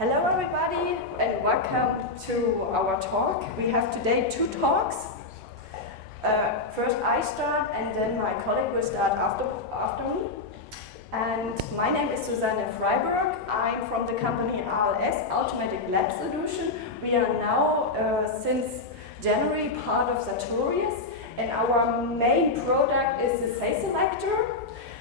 Hello everybody and welcome to our talk. We have today two talks. First I start and then my colleague will start after me. And my name is Susanne Freiberg. I'm from the company ALS, Automatic Lab Solution. We are now, since January, part of Sartorius, and our main product is the cell selector,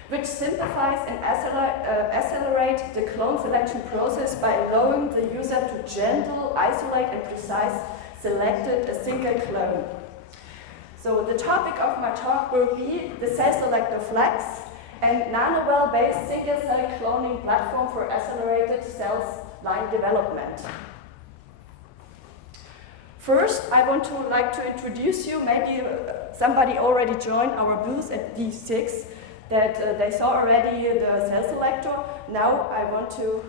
which simplifies and accelerates the clone selection process by allowing the user to gently isolate and precise select a single clone. So the topic of my talk will be the cell selector Flex and nanowell-based single-cell cloning platform for accelerated cell line development. First, I want to introduce you. Maybe somebody already joined our booth at D6. That they saw already the cell selector. Now I want to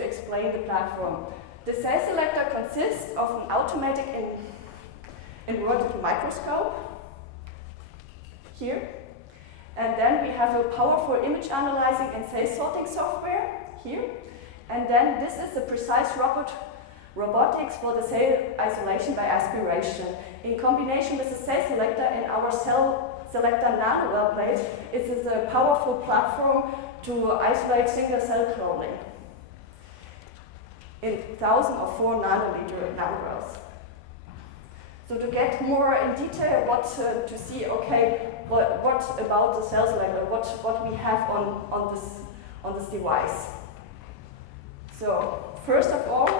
explain the platform. The cell selector consists of an automatic inverted microscope here, and then we have a powerful image analyzing and cell sorting software here, and then this is a precise robotics for the cell isolation by aspiration. In combination with the cell selector and our cell selector nanowell plate, it is a powerful platform to isolate single cell cloning in 1,004 nanoliter nanowells. So to get more in detail, to see, okay, what about the cell selector, what we have on this device. So first of all,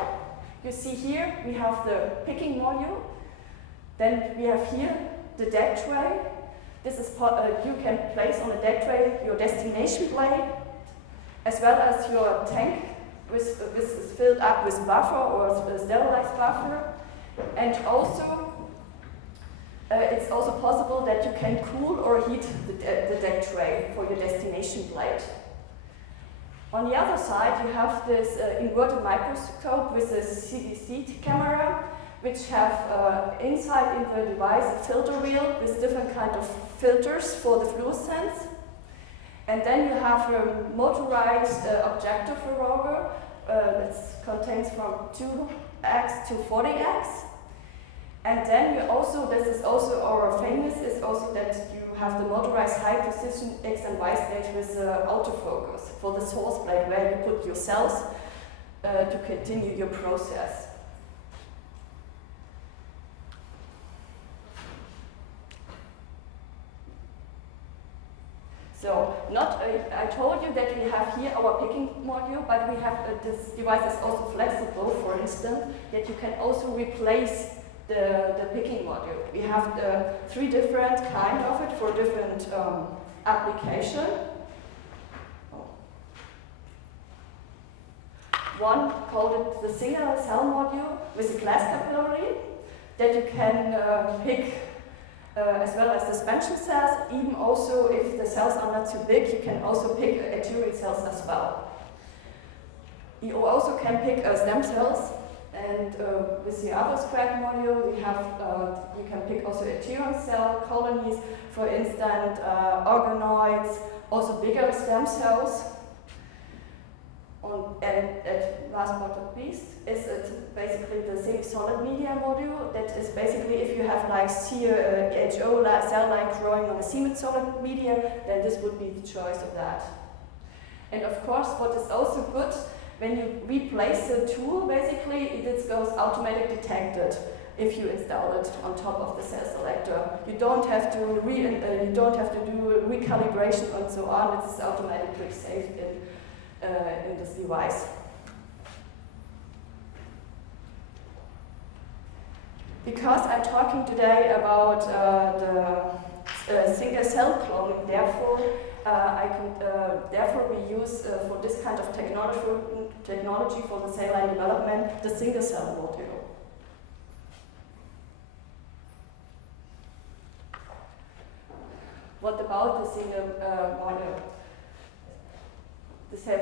you see here we have the picking module. Then we have here the deck tray. This is you can place on the deck tray your destination plate, as well as your tank, which is filled up with buffer or a sterilized buffer. And also, it's also possible that you can cool or heat the deck tray for your destination plate. On the other side, you have this inverted microscope with a CDC camera, which have inside in the device a filter wheel with different kind of filters for the fluorescence. And then you have a motorized objective aurora that contains from 2x to 40x. And then you also, this is also our famous, is also that you have the motorized high precision X and Y stage with autofocus for the source plate where you put your cells to continue your process. So, I told you that we have here our picking module, but we have this device is also flexible, for instance, that you can also replace the picking module. We have three different kind of it for different application. One called it the single cell module with a glass capillary that you can pick as well as suspension cells. Even also if the cells are not too big, you can also pick arterial cells as well. You also can pick stem cells, and with the other squared module we have, you can pick also arterial cell colonies, for instance organoids, also bigger stem cells. And last but not least is basically the semi-solid media module. That is basically if you have like CHO cell line growing on a semi-solid media, then this would be the choice of that. And of course, what is also good, when you replace the tool, basically it goes automatically detected if you install it on top of the cell selector. You don't have to do recalibration and so on. It is automatically saved in this device. Because I'm talking today about the single cell cloning, therefore we use for this kind of technology for the cell line development the single cell module. What about the single module? This the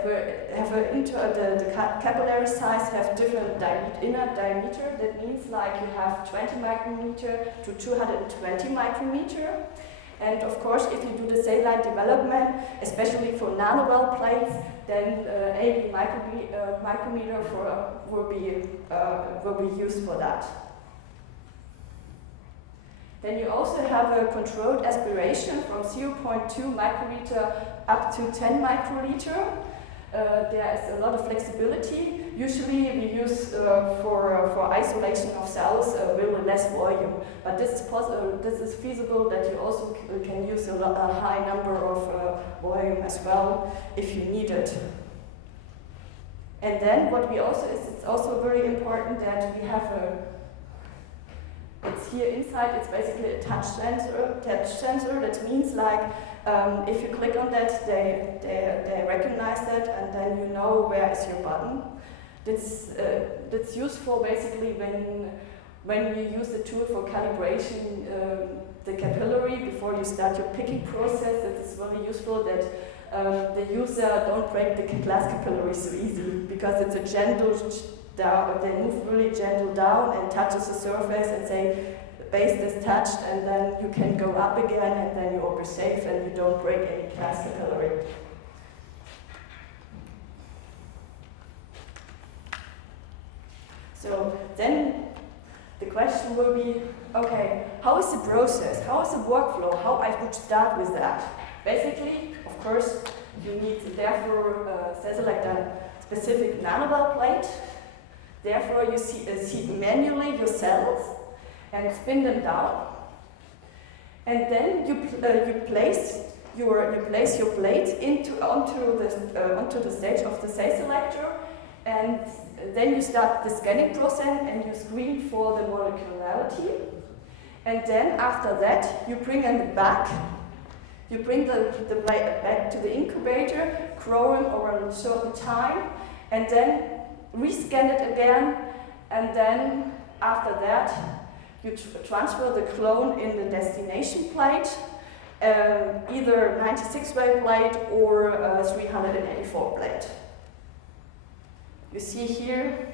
capillary size have different inner diameter. That means like you have 20 micrometer to 220 micrometer. And of course, if you do the cell line development, especially for nanowell plates, then 80 micrometer will be used for that. Then you also have a controlled aspiration from 0.2 microliter up to 10 microliter. There is a lot of flexibility. Usually we use for isolation of cells really less volume, but this is possible. This is feasible that you also can use a high number of volume as well if you need it. And then what we also it's also very important that we have it's here inside. It's basically a touch sensor. That means like if you click on that, they recognize that, and then you know where is your button. That's useful basically when you use the tool for calibration the capillary before you start your picking process. It is very useful that the user don't break the glass capillary so easy, because it's a gentle down. They move really gentle down and touches the surface and say base is touched, and then you can go up again, and then you'll be safe and you don't break any glass capillary. So then the question will be, okay, how is the process? How is the workflow? How I would start with that? Basically, of course, you need therefore select a specific nanowell plate. Therefore, you see manually your cells and spin them down. And then you place your plate onto the stage of the cell selector, and then you start the scanning process and you screen for the molecularity. And then after that, you bring it back. You bring the plate back to the incubator, growing over a certain time, and then rescan it again, and then after that you transfer the clone in the destination plate, either 96 well plate or 384 plate. You see here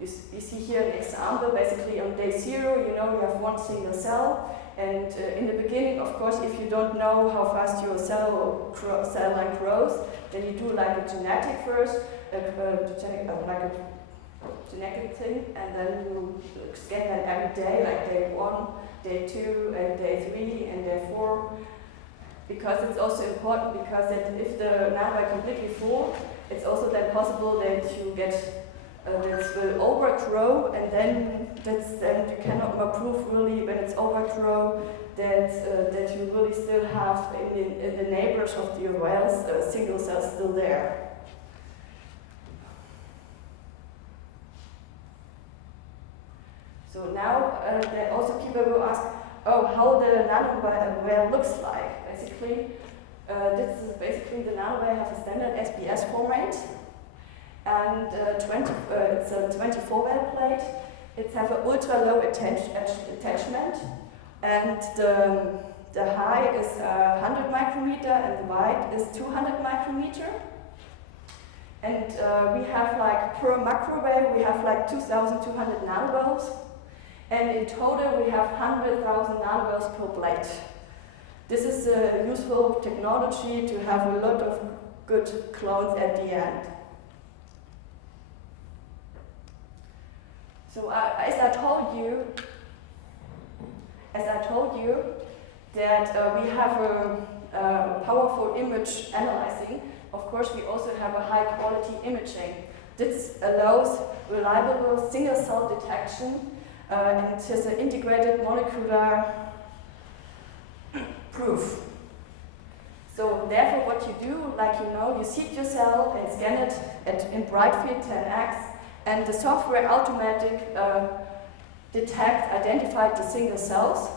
an example. Basically on day 0, you have one single cell, and in the beginning, of course, if you don't know how fast your cell line grows, then you do like a genetic first, like a genetic thing, and then you scan that every day, like day 1, day 2, and day 3, and day 4. Because it's also important, because that if the nanowell is completely full, it's also then possible that you get this will overgrow, and then you cannot prove really when it's overgrow that you really still have in the neighbors of your wells single cells still there. So now also people will ask, how the nanowell looks like. Basically, this is basically the nanowell has a standard SBS format, and it's a 24 well plate. It has an ultra low attachment, and the high is 100 micrometer and the wide is 200 micrometer. And we have like per macro well we have like 2,200 nanowells. And in total, we have 100,000 nanowells per plate. This is a useful technology to have a lot of good clones at the end. So as I told you that we have a powerful image analyzing. Of course, we also have a high quality imaging. This allows reliable single cell detection. And it has an integrated molecular proof. So therefore what you do, like you seed your cell and scan it in bright field 10x, and the software automatic identify the single cells,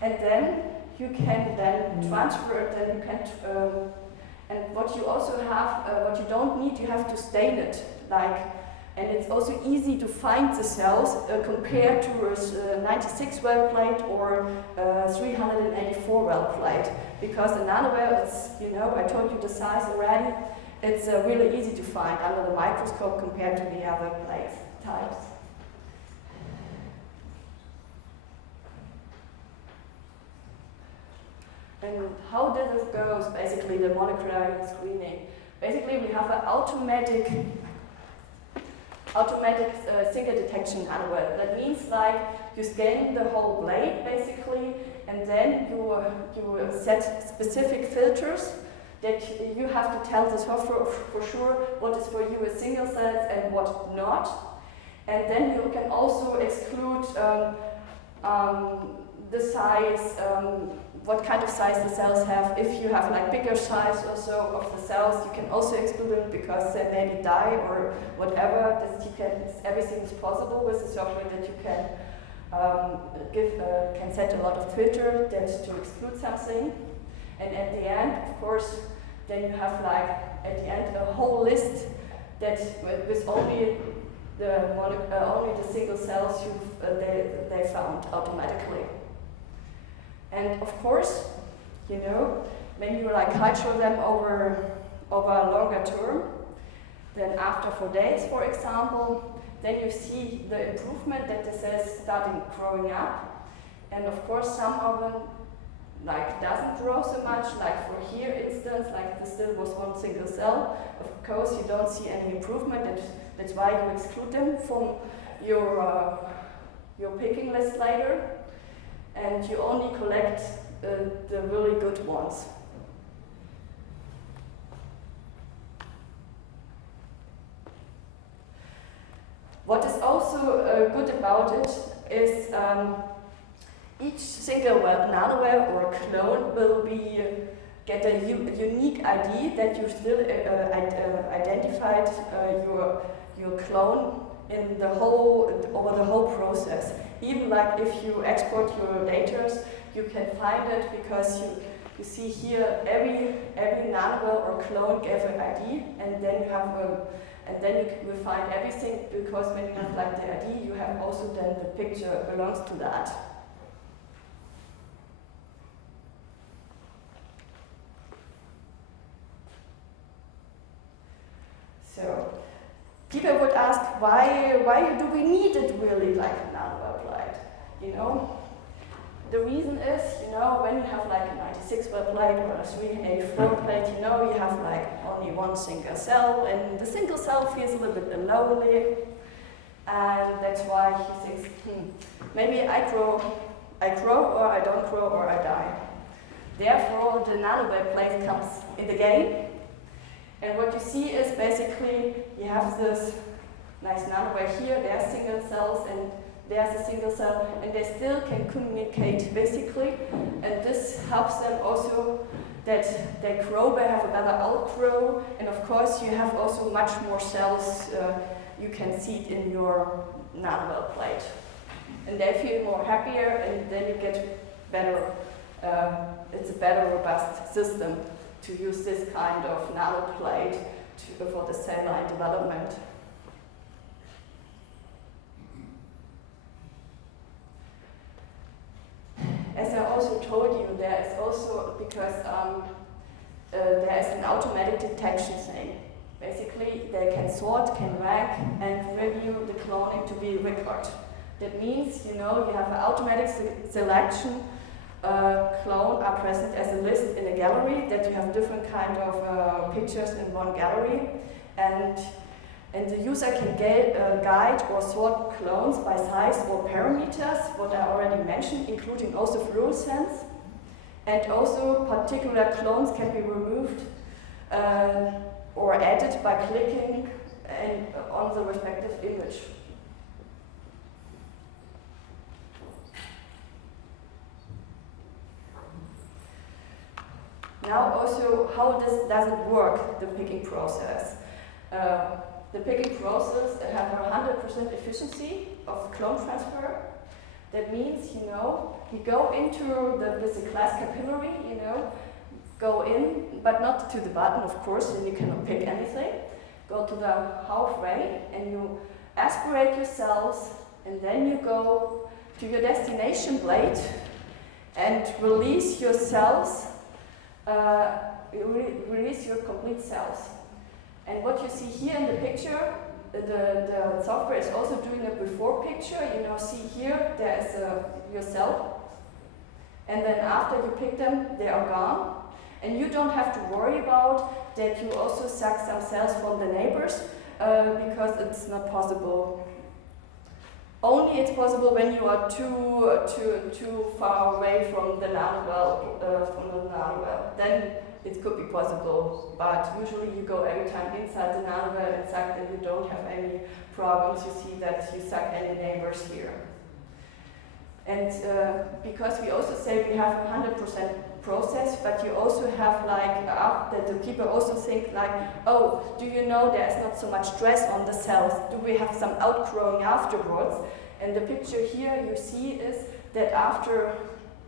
and then you can then transfer it, then you can, and what you also have, what you don't need, you have to stain it, and it's also easy to find the cells compared to a 96 well plate or 384 well plate. Because the nanowell, it's, I told you the size already, it's really easy to find under the microscope compared to the other plate types. And how this goes, basically, the molecular screening. Basically, we have an automatic single detection nanowell. That means like you scan the whole blade, basically, and then you set specific filters that you have to tell the software for sure what is for you a single cell and what not. And then you can also exclude the size, what kind of size the cells have. If you have like bigger size or so of the cells, you can also exclude them because they maybe die or whatever. Everything is possible with the software that you can can set a lot of filters to exclude something. And at the end, of course, then you have like at the end a whole list that with only the single cells they found automatically. And of course, you know, when you like culture them over a longer term, then after 4 days, for example, then you see the improvement that the cells starting growing up. And of course, some of them like doesn't grow so much, like for here instance, like this still was one single cell. Of course, you don't see any improvement. That's why you exclude them from your picking list later, and you only collect the really good ones. What is also good about it is each single nanowell or clone will get a unique ID that you still identified your clone in over the whole process. Even like if you export your data, you can find it because you see here every nanowell or clone gave an ID, and then you will find everything, because when you have like the ID, you have also then the picture belongs to that. So people would ask, why do we need it really like a nanowell plate? You know, the reason is, you know, when you have like a 96 well plate or a 384 plate, you know, you have like only one single cell, and the single cell feels a little bit lonely, and that's why he thinks, maybe I grow or I don't grow or I die. Therefore, the nanowell plate comes in the game. And what you see is basically you have this nice nanowell here, there are single cells, and there's a single cell, and they still can communicate basically, and this helps them also that they grow, they have a better outgrow, and of course you have also much more cells you can see it in your nanowell plate. And they feel more happier, and then you get better, it's a better robust system to use this kind of nanoplate for the cell line development. As I also told you, there is also, because there is an automatic detection thing. Basically, they can sort, can rank, and review the cloning to be record. That means, you know, you have an automatic selection. Clone are present as a list in a gallery, that you have different kind of pictures in one gallery, and the user can guide or sort clones by size or parameters, what I already mentioned, including also fluorescence, and also particular clones can be removed or added by clicking on the respective image. Now also, how does it work, the picking process? The picking process have 100% efficiency of clone transfer. That means, you know, you go into with the class capillary, you know, go in, but not to the bottom, of course, and you cannot pick anything. Go to the halfway, and you aspirate your cells, and then you go to your destination blade and release your cells. Release your complete cells. And what you see here in the picture, the software is also doing a before picture. You know, see here, there is your cell. And then after you pick them, they are gone. And you don't have to worry about that you also suck some cells from the neighbors, because it's not possible. Only it's possible when you are too far away from the nanowell, then it could be possible. But usually you go every time inside the nanowell and suck, and you don't have any problems. You see that you suck any neighbors here. And because we also say we have 100% process, but you also have like, that the people also think like, oh, do you know there's not so much stress on the cells? Do we have some outgrowing afterwards? And the picture here you see is that after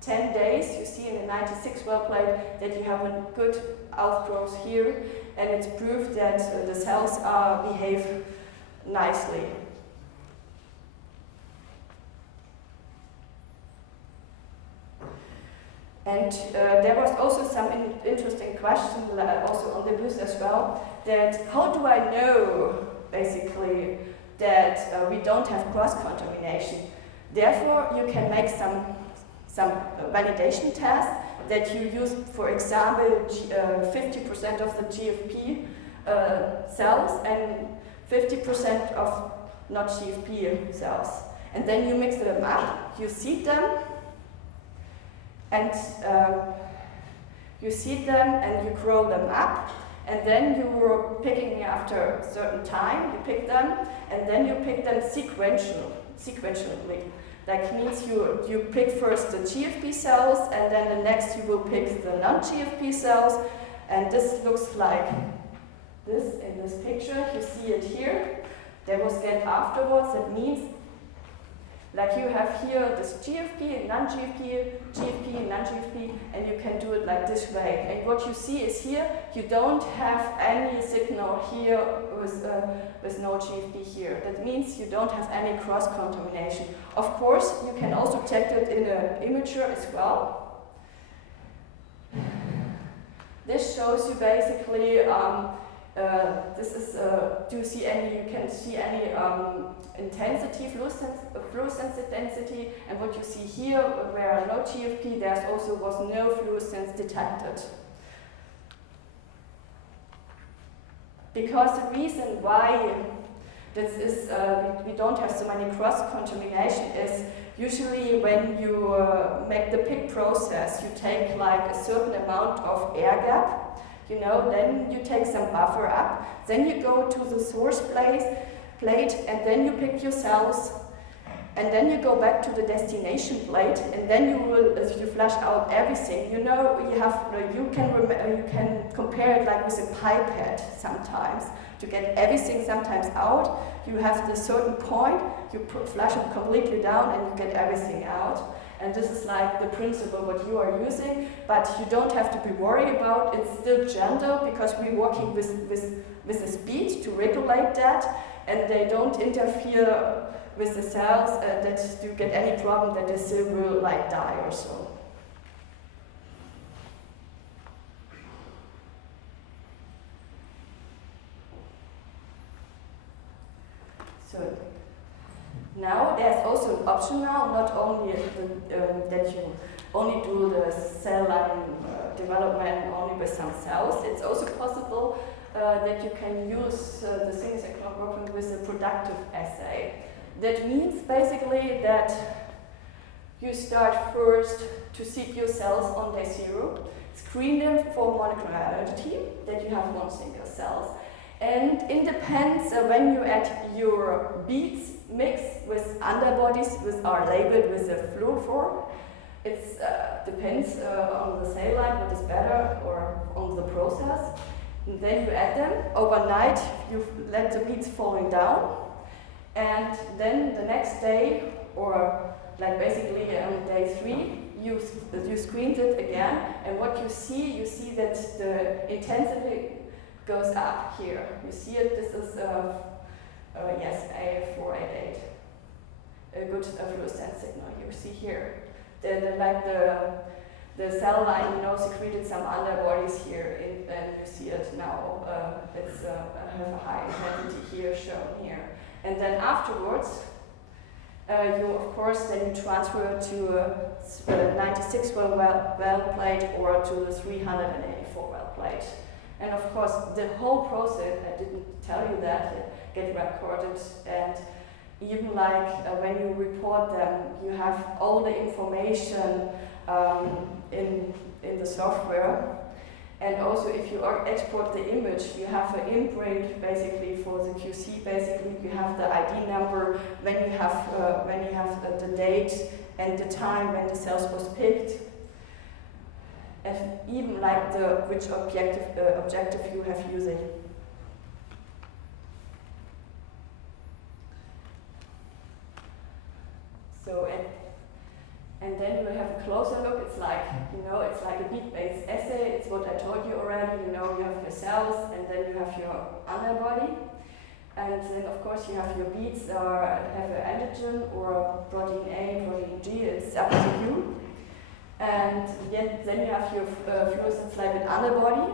10 days, you see in the 96 well plate that you have a good outgrowth here, and it's proof that the cells behave nicely. And there was also some interesting question also on the booth as well, that how do I know basically that we don't have cross-contamination? Therefore, you can make some validation tests that you use, for example, 50% of the GFP cells and 50% of not GFP cells. And then you mix them up, you seed them, and you grow them up, and then you're picking after a certain time, you pick them, and then you pick them sequentially. That means you pick first the GFP cells, and then the next you will pick the non-GFP cells, and this looks like this in this picture. You see it here. They will scan afterwards. That means like you have here this GFP and non-GFP, GFP and non-GFP, and you can do it like this way. And what you see is here, you don't have any signal here with no GFP here. That means you don't have any cross-contamination. Of course, you can also check it in an imager as well. This shows you basically, do you see any, you can see any intensity, fluorescence density, and what you see here, where no GFP, there also was no fluorescence detected. Because the reason why this is, we don't have so many cross-contamination is usually when you make the pick process, you take like a certain amount of air gap, you know, then you take some buffer up, then you go to the source plate, and then you pick your cells, and then you go back to the destination plate, and then you flush out everything. You know, you can compare it like with a pipette sometimes to get everything sometimes out. You have the certain point, you flush it completely down, and you get everything out. And this is like the principle what you are using, but you don't have to be worried about. It's still gentle because we're working with the speed to regulate that, and they don't interfere with the cells that you get any problem that the cell will like die or so. So now there's also an option now, not only that you only do the cell line development only with some cells. It's also possible that you can use the things that are working with a productive assay. That means basically that you start first to seek your cells on day 0, screen them for molecularity, that you have one single cells. And it depends when you add your beads mix with antibodies which are labeled with a fluorophore. It depends on the cell line what is better or on the process. And then you add them. Overnight you let the beads falling down. And then the next day, or like basically on day 3, you screened it again. And what you see that the intensity goes up here. You see it, this is yes, A488. A good fluorescence signal you see here. The cell line, you know, secreted some antibodies here, and you see it now. It's have a high intensity here shown here. And then afterwards, you of course then you transfer to a 96 well plate or to the 384 well plate. And of course the whole process, I didn't tell you that, get recorded, and even like when you report them, you have all the information in the software. And also if you export the image, you have an imprint basically for the QC. Basically you have the ID number, when you have the date and the time when the cells was picked, and even like which objective you have using. So and then you have a closer look. It's like, it's like a bead-based assay. It's what I told you already. You have your cells, and then you have your antibody, and then of course you have your beads or have an antigen or protein A, protein G. It's up to you. And yet then you have your fluorescence labeled antibody,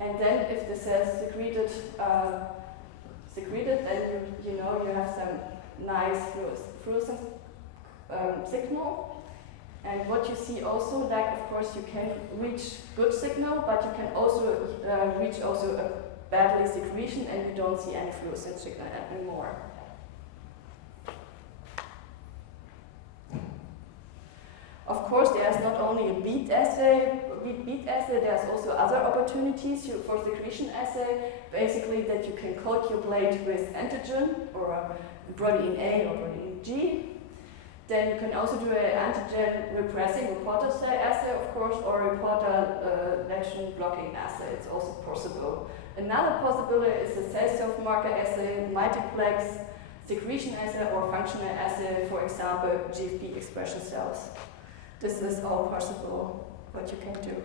and then if the cells secreted, then you have some nice fluorescence signal. And what you see also, like of course you can reach good signal, but you can also reach also a badly secretion, and you don't see any fluorescence signal anymore. Of course, there's not only a bead assay, there's also other opportunities for secretion assay. Basically, that you can coat your plate with antigen or protein A or protein G. Then you can also do an antigen repressing reporter cell assay, of course, or reporter lesion blocking assay. It's also possible. Another possibility is the cell surface marker assay, multiplex secretion assay, or functional assay, for example, GFP expression cells. This is all possible, what you can do.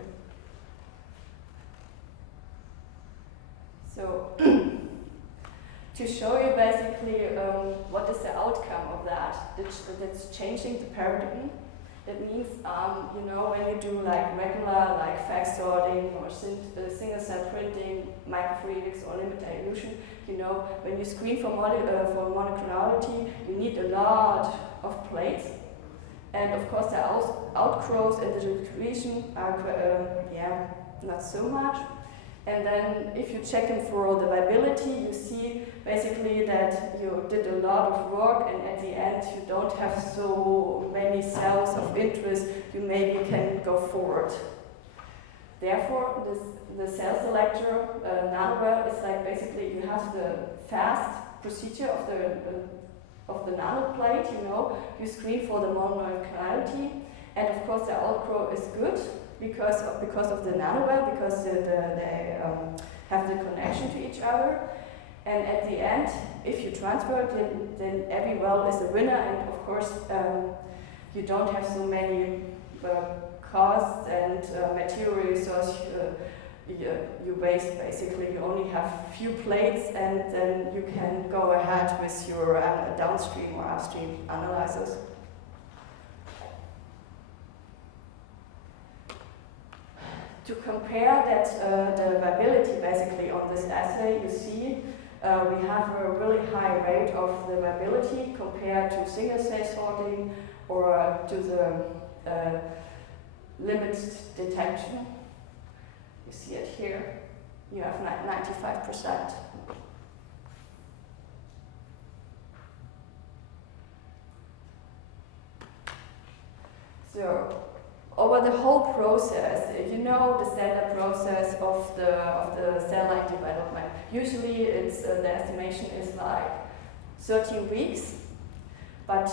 So, to show you basically what is the outcome of that, that's changing the paradigm. That means, when you do like regular, like fax sorting or single cell printing, microfluidics or limited elution, when you screen for monoclonality, you need a lot of plates. And of course the outgrowths and the secretion are not so much. And then if you check them for the viability, you see basically that you did a lot of work, and at the end you don't have so many cells of interest, you maybe can go forward. Therefore, the cell selector nanowell is like basically you have the fast procedure of the nanoplate, you screen for the mononuclearity, and of course the outgrow is good because of the nanowell, because they have the connection to each other. And at the end, if you transfer it, then every well is a winner, and of course you don't have so many costs and material resources you waste. Basically, you only have few plates, and then you can go ahead with your downstream or upstream analyzers. To compare that the viability basically on this assay, you see we have a really high rate of the viability compared to single cell sorting or to the limited detection. You see it here. You have 95%. So, over the whole process, the standard process of the cell line development. Usually, it's the estimation is like 13 weeks, but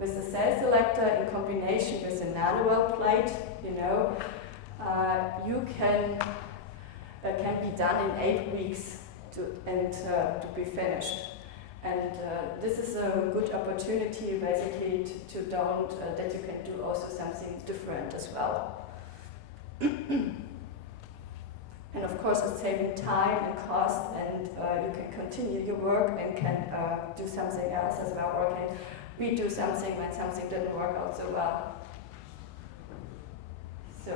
with the cell selector in combination with the nanowell plate, you can be done in 8 weeks to be finished. And this is a good opportunity basically that you can do also something different as well. And of course it's saving time and cost, and you can continue your work and can do something else as well, or can redo something when something didn't work out so well. So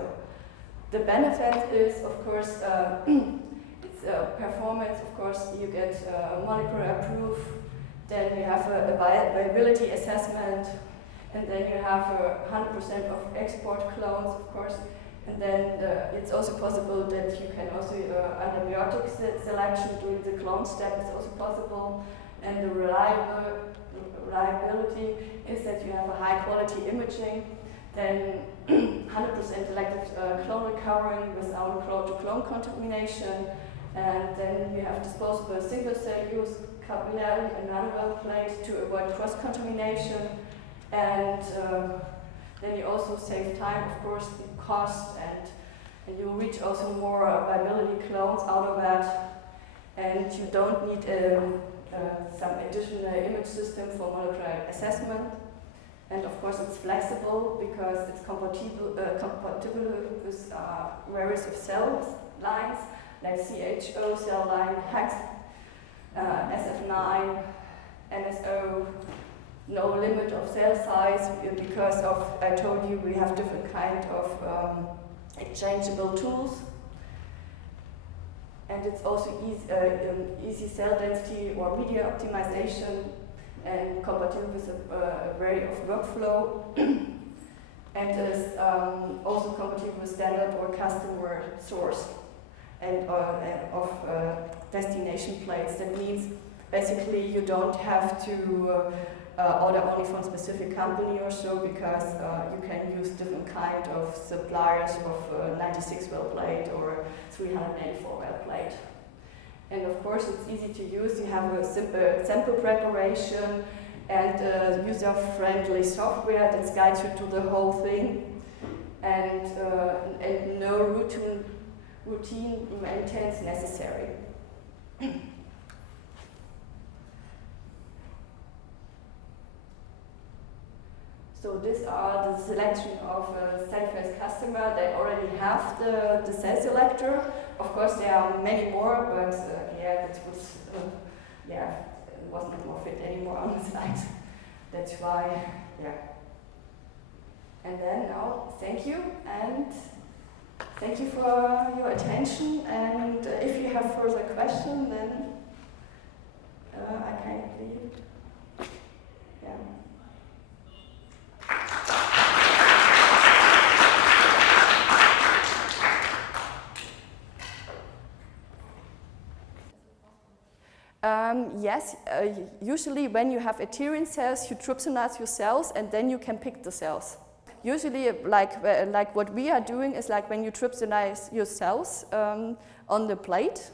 the benefit is, of course, it's performance. Of course, you get molecular proof Then you have a viability assessment, and then you have 100% of export clones, of course. And then it's also possible that you can also, antibiotic selection during the clone step is also possible. And the reliability is that you have a high quality imaging, then 100% selected clone recovering without clone-to-clone contamination. And then you have disposable single-cell use, capillary and nanovel plate to avoid cross-contamination. And then you also save time, of course, cost, and you reach also more viability clones out of that. And you don't need some additional image system for molecular assessment. And of course it's flexible because it's compatible with various of cell lines, like CHO cell line, HEX, SF9, NSO, no limit of cell size because of, I told you, we have different kind of exchangeable tools. And it's also easy cell density or media optimization and compatible with a array of workflow. And is also compatible with standard or customer source and of destination plates. That means basically you don't have to order only from a specific company or so, because you can use different kind of suppliers of 96 well plate or 384 well plate. And of course it's easy to use. You have a simple sample preparation and user-friendly software that guides you to the whole thing, and no routine maintenance necessary. So these are the selection of Cellface customer. They already have the cell selector. Of course, there are many more, but yeah, that was it wasn't more fit anymore on the slide. That's why, yeah. And then now, thank you, and thank you for your attention. And if you have further questions, then I can leave. Yeah. Yes, usually when you have Aterian cells, you trypsinize your cells and then you can pick the cells. Usually, like what we are doing is like when you trypsinize your cells on the plate,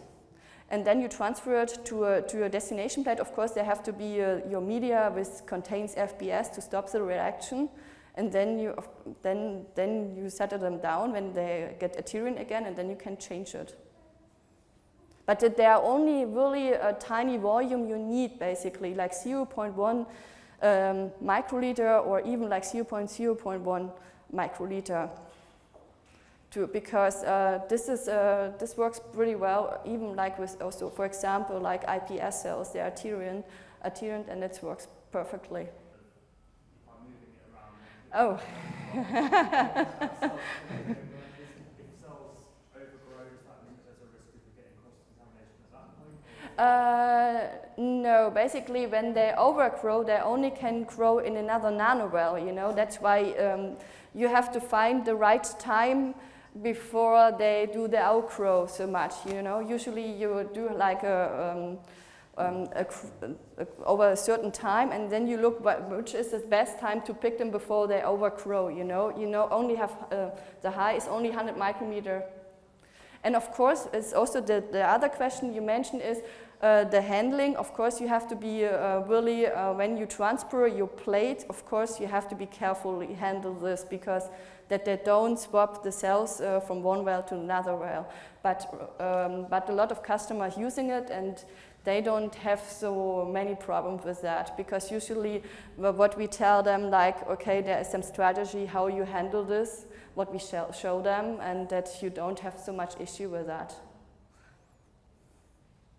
and then you transfer it to a destination plate. Of course, there have to be your media which contains FBS to stop the reaction, and then you settle them down when they get Aterian again, and then you can change it. But there are only really a tiny volume you need, basically, like 0.1 microliter or even like 0.1 microliter. Because this works pretty well, even like with also, for example, like iPS cells, they are adherent, and it works perfectly. Oh. No, basically when they overgrow, they only can grow in another nanowell, you know. That's why you have to find the right time before they do the outgrow so much, you know. Usually you do like over a certain time, and then you look which is the best time to pick them before they overgrow, you know. Only have the high is only 100 micrometer. And of course, it's also the other question you mentioned is the handling. Of course, you have to be really, when you transfer your plate, of course, you have to be carefully handle this, because that they don't swap the cells from one well to another well. But a lot of customers using it, and they don't have so many problems with that, because usually what we tell them, like, okay, there is some strategy how you handle this, what we show them, and that you don't have so much issue with that.